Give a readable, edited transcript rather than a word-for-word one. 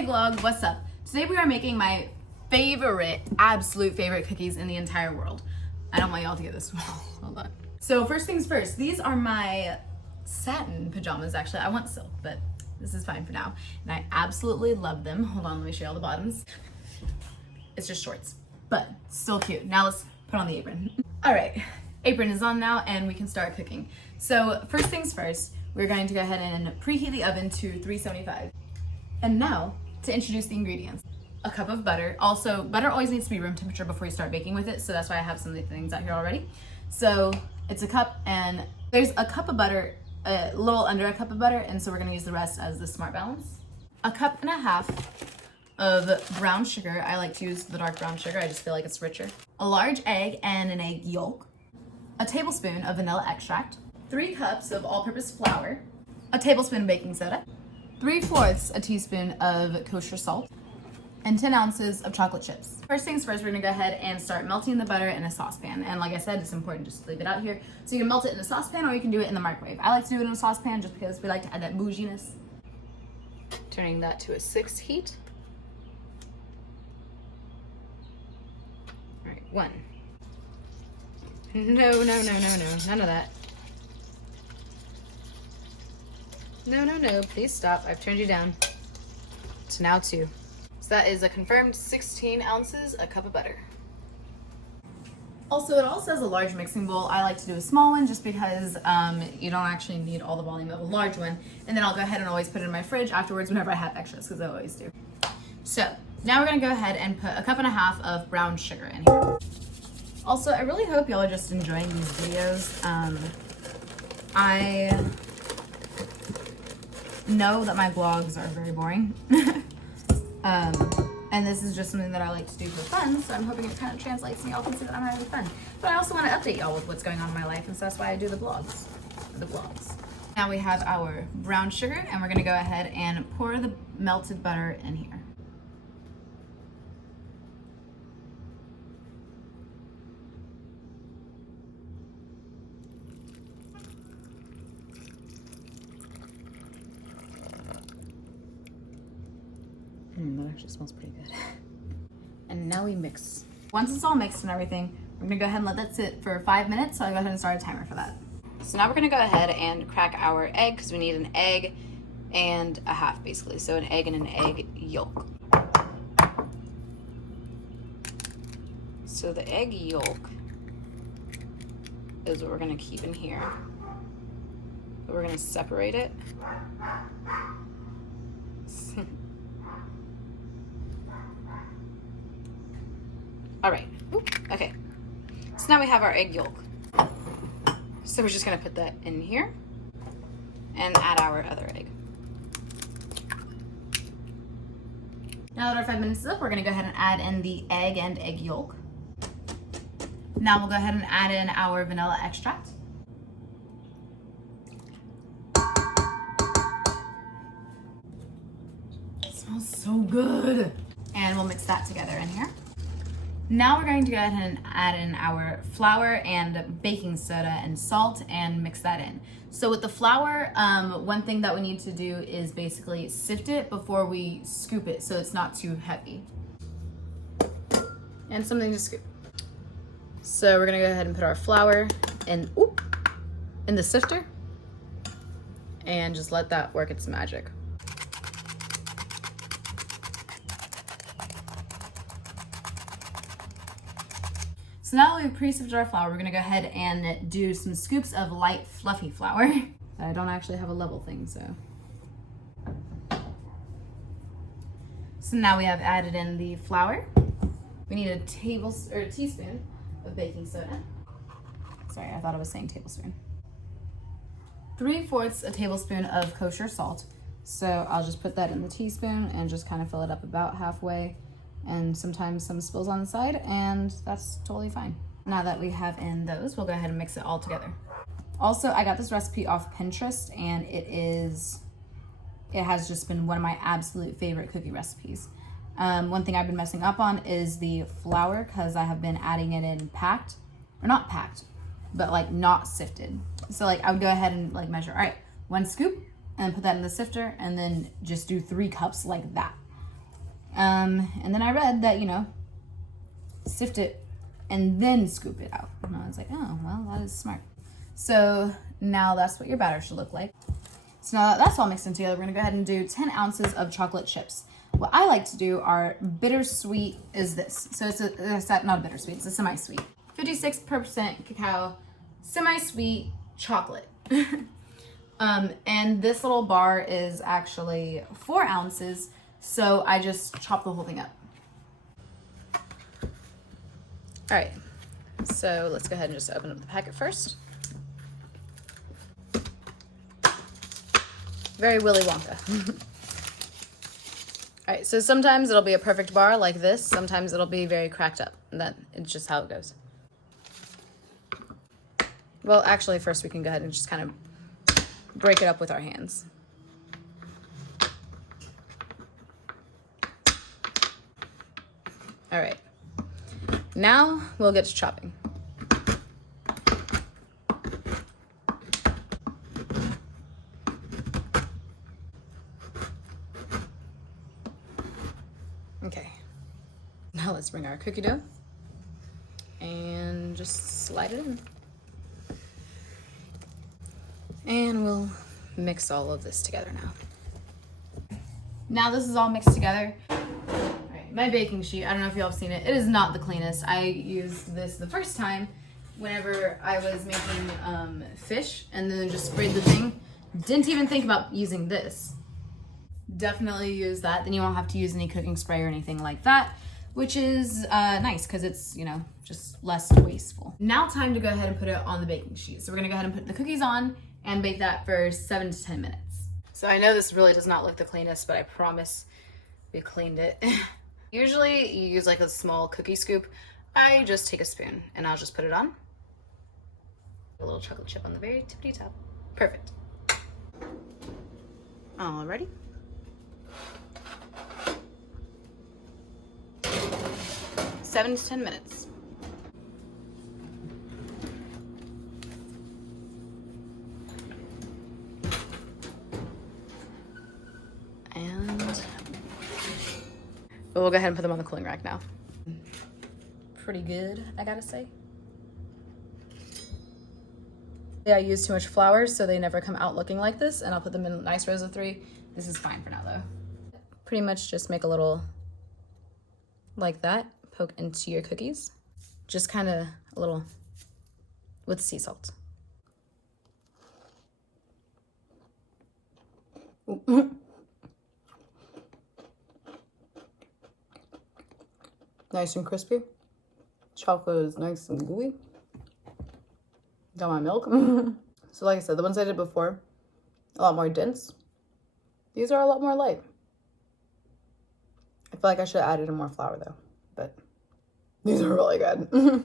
Hey vlog, what's up? Today we are making my absolute favorite cookies in the entire world. I don't want y'all to get this wrong. Hold on. So first things first, these are my satin pajamas actually. I want silk, but this is fine for now. And I absolutely love them. Hold on, let me show you all the bottoms. It's just shorts, but still cute. Now let's put on the apron. All right, apron is on now and we can start cooking. So first things first, we're going to go ahead and preheat the oven to 375. And now, to introduce the ingredients. A cup of butter. Also, butter always needs to be room temperature before you start baking with it, so that's why I have some of the things out here already. So, it's a cup, and there's a cup of butter, a little under a cup of butter, and so we're gonna use the rest as the smart balance. A cup and a half of brown sugar. I like to use the dark brown sugar, I just feel like it's richer. A large egg and an egg yolk. A tablespoon of vanilla extract. 3 cups of all-purpose flour. A tablespoon of baking soda. 3/4 a teaspoon of kosher salt, and 10 ounces of chocolate chips. First things first, we're gonna go ahead and start melting the butter in a saucepan. And like I said, it's important just to leave it out here. So you can melt it in a saucepan or you can do it in the microwave. I like to do it in a saucepan just because we like to add that bouginess. Turning that to a 6 heat. All right, 1. No, none of that. No, please stop. I've turned you down. So now 2. So that is a confirmed 16 ounces, a cup of butter. Also, it all says a large mixing bowl. I like to do a small one just because you don't actually need all the volume of a large one. And then I'll go ahead and always put it in my fridge afterwards whenever I have extras, because I always do. So now we're gonna go ahead and put a cup and a half of brown sugar in here. Also, I really hope y'all are just enjoying these videos. I know that my vlogs are very boring. And this is just something that I like to do for fun, so I'm hoping it kind of translates and y'all can see that I'm having fun. But I also want to update y'all with what's going on in my life, and so that's why I do the vlogs. Now we have our brown sugar, and we're gonna go ahead and pour the melted butter in here. That actually smells pretty good. And now we mix. Once it's all mixed and everything, we're gonna go ahead and let that sit for 5 minutes, so I'll go ahead and start a timer for that. So now we're gonna go ahead and crack our egg, because we need an egg and a half, basically. So an egg and an egg yolk. So the egg yolk is what we're gonna keep in here. But we're gonna separate it. All right, okay. So now we have our egg yolk. So we're just gonna put that in here and add our other egg. Now that our 5 minutes is up, we're gonna go ahead and add in the egg and egg yolk. Now we'll go ahead and add in our vanilla extract. It smells so good. And we'll mix that together in here. Now we're going to go ahead and add in our flour and baking soda and salt and mix that in. So with the flour, one thing that we need to do is basically sift it before we scoop it so it's not too heavy. And something to scoop. So we're gonna go ahead and put our flour in the sifter and just let that work its magic. So now that we've pre-sifted our flour, we're gonna go ahead and do some scoops of light, fluffy flour. I don't actually have a level thing, so. So now we have added in the flour. We need a teaspoon of baking soda. Sorry, I thought I was saying tablespoon. 3/4 a tablespoon of kosher salt. So I'll just put that in the teaspoon and just kind of fill it up about halfway. And sometimes some spills on the side, and that's totally fine. Now that we have in those, we'll go ahead and mix it all together. Also, I got this recipe off Pinterest, and it has just been one of my absolute favorite cookie recipes. One thing I've been messing up on is the flour, because I have been adding it in packed, or not packed, but like not sifted. So like I would go ahead and like measure, all right, 1 scoop, and then put that in the sifter, and then just do 3 cups like that. And then I read that, you know, sift it and then scoop it out. And I was like, oh, well, that is smart. So now that's what your batter should look like. So now that that's all mixed in together, we're gonna go ahead and do 10 ounces of chocolate chips. What I like to do are bittersweet is this. So it's not a bittersweet, it's a semi-sweet. 56% cacao, semi-sweet chocolate. And this little bar is actually 4 ounces, so I just chop the whole thing up. All right, so let's go ahead and just open up the packet first. Very Willy Wonka. All right, so sometimes it'll be a perfect bar like this. Sometimes it'll be very cracked up. And that it's just how it goes. Well, actually, first we can go ahead and just kind of break it up with our hands. All right, now we'll get to chopping. Okay, now let's bring our cookie dough and just slide it in. And we'll mix all of this together now. Now this is all mixed together. All right, my baking sheet, I don't know if y'all have seen it. It is not the cleanest. I used this the first time whenever I was making fish and then just sprayed the thing. Didn't even think about using this. Definitely use that. Then you won't have to use any cooking spray or anything like that, which is nice because it's, you know, just less wasteful. Now time to go ahead and put it on the baking sheet. So we're gonna go ahead and put the cookies on and bake that for 7 to 10 minutes. So I know this really does not look the cleanest, but I promise we cleaned it. Usually you use like a small cookie scoop. I just take a spoon and I'll just put it on. A little chocolate chip on the very tippity top. Perfect. Alrighty. Seven to 10 minutes. And we'll go ahead and put them on the cooling rack now. Pretty good, I gotta say. I use too much flour, so they never come out looking like this, and I'll put them in nice rows of 3. This is fine for now though. Pretty much just make a little like that, poke into your cookies. Just kind of a little with sea salt. Nice and crispy. Chocolate is nice and gooey. Got my milk. So like I said, the ones I did before, a lot more dense. These are a lot more light. I feel like I should have added in more flour though, but these are really good.